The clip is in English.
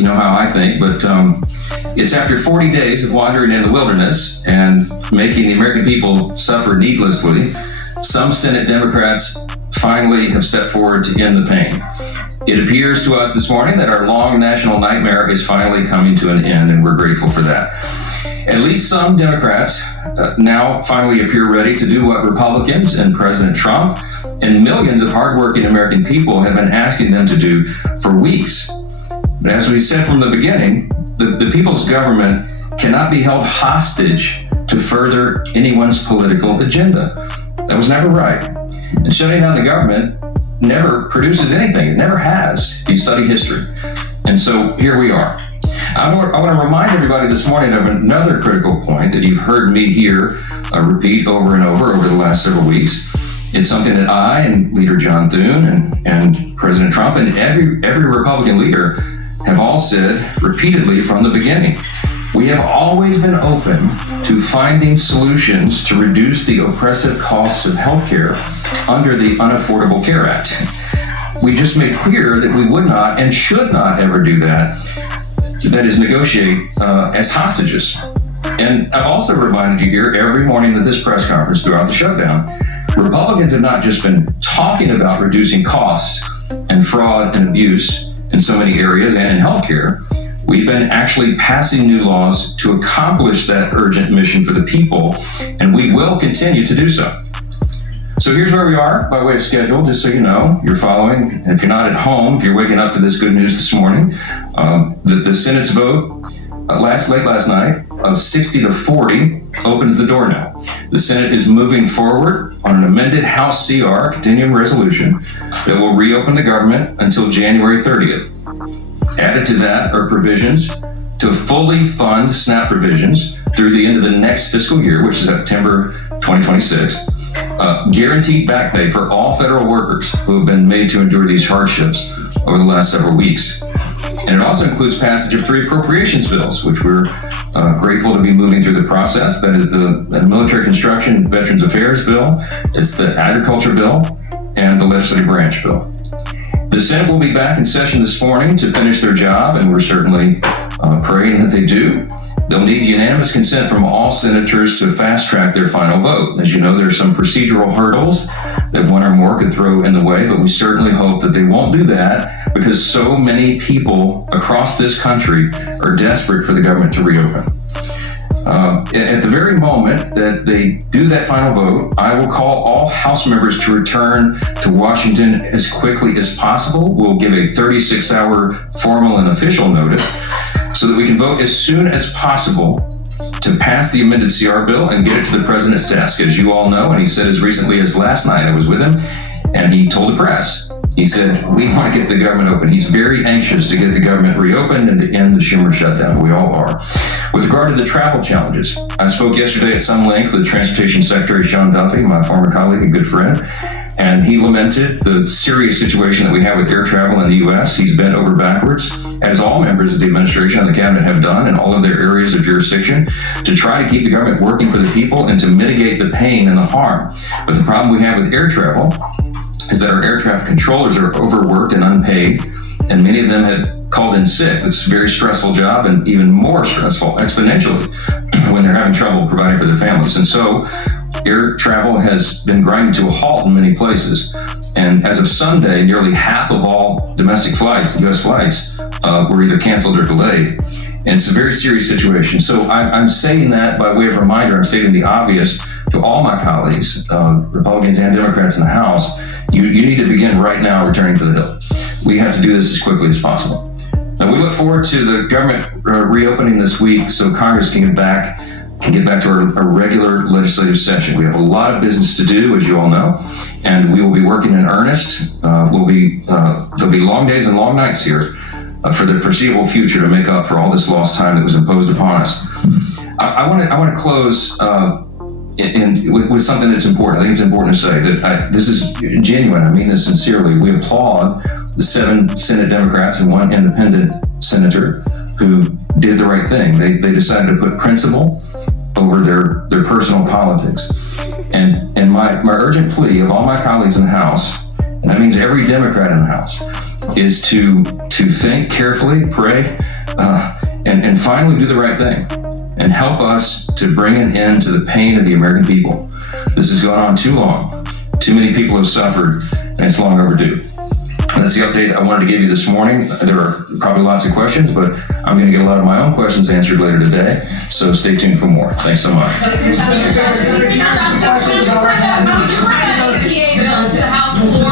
You know how I think, but it's after 40 days of wandering in the wilderness and making the American people suffer needlessly, some Senate Democrats finally have stepped forward to end the pain. It appears to us this morning that our long national nightmare is finally coming to an end, and we're grateful for that. At least some Democrats now finally appear ready to do what Republicans and President Trump and millions of hardworking American people have been asking them to do for weeks. But as we said from the beginning, the people's government cannot be held hostage to further anyone's political agenda. That was never right. And shutting down the government never produces anything. It never has, if you study history. And so here we are. I want to remind everybody this morning of another critical point that you've heard me here repeat over and over the last several weeks. It's something that I and Leader John Thune and President Trump and every Republican leader have all said repeatedly from the beginning. We have always been open to finding solutions to reduce the oppressive costs of healthcare under the Unaffordable Care Act. We just made clear that we would not and should not ever do that. That is, negotiate as hostages. And I've also reminded you here every morning at this press conference throughout the shutdown, Republicans have not just been talking about reducing costs and fraud and abuse in so many areas and in healthcare. We've been actually passing new laws to accomplish that urgent mission for the people, and we will continue to do so. So here's where we are by way of schedule, just so you know, you're following. And if you're not at home, if you're waking up to this good news this morning, the Senate's vote late last night of 60 to 40 opens the door now. The Senate is moving forward on an amended House CR, continuing resolution, that will reopen the government until January 30th. Added to that are provisions to fully fund SNAP provisions through the end of the next fiscal year, which is September 2026. Guaranteed back pay for all federal workers who have been made to endure these hardships over the last several weeks. And it also includes passage of 3 appropriations bills, which we're grateful to be moving through the process. That is the Military Construction and Veterans Affairs bill, it's the Agriculture bill, and the Legislative Branch bill. The Senate will be back in session this morning to finish their job, and we're certainly praying that they do. They'll need unanimous consent from all senators to fast-track their final vote. As you know, there are some procedural hurdles that one or more could throw in the way, but we certainly hope that they won't do that because so many people across this country are desperate for the government to reopen. At the very moment that they do that final vote, I will call all House members to return to Washington as quickly as possible. We'll give a 36-hour formal and official notice so that we can vote as soon as possible to pass the amended CR bill and get it to the president's desk. As you all know, and he said as recently as last night, I was with him, and he told the press, he said, we want to get the government open. He's very anxious to get the government reopened and to end the Schumer shutdown. We all are. With regard to the travel challenges, I spoke yesterday at some length with Transportation Secretary Sean Duffy, my former colleague and good friend, and he lamented the serious situation that we have with air travel in the U.S. He's bent over backwards, as all members of the administration and the cabinet have done in all of their areas of jurisdiction, to try to keep the government working for the people and to mitigate the pain and the harm. But the problem we have with air travel is that our air traffic controllers are overworked and unpaid, and many of them had called in sick. It's a very stressful job, and even more stressful exponentially when they're having trouble providing for their families. And so air travel has been grinding to a halt in many places. And as of Sunday, nearly half of all domestic flights, U.S. flights, were either canceled or delayed. And it's a very serious situation. So I'm saying that by way of reminder. I'm stating the obvious to all my colleagues, Republicans and Democrats in the House. You need to begin right now returning to the Hill. We have to do this as quickly as possible. Now, we look forward to the government reopening this week so Congress can get back to our regular legislative session. We have a lot of business to do, as you all know, and we will be working in earnest. There'll be long days and long nights here for the foreseeable future to make up for all this lost time that was imposed upon us. I want to close with something that's important. I think it's important to say that this is genuine. I mean this sincerely. We applaud the 7 Senate Democrats and 1 independent senator who did the right thing. They decided to put principle over their personal politics. And my urgent plea of all my colleagues in the House and that means every Democrat in the House, is to think carefully, pray, and finally do the right thing and help us to bring an end to the pain of the American people. This has gone on too long. Too many people have suffered, and it's long overdue. That's the update I wanted to give you this morning. There are probably lots of questions, but I'm going to get a lot of my own questions answered later today, so stay tuned for more. Thanks so much. Would you bring the PA bill to the House floor?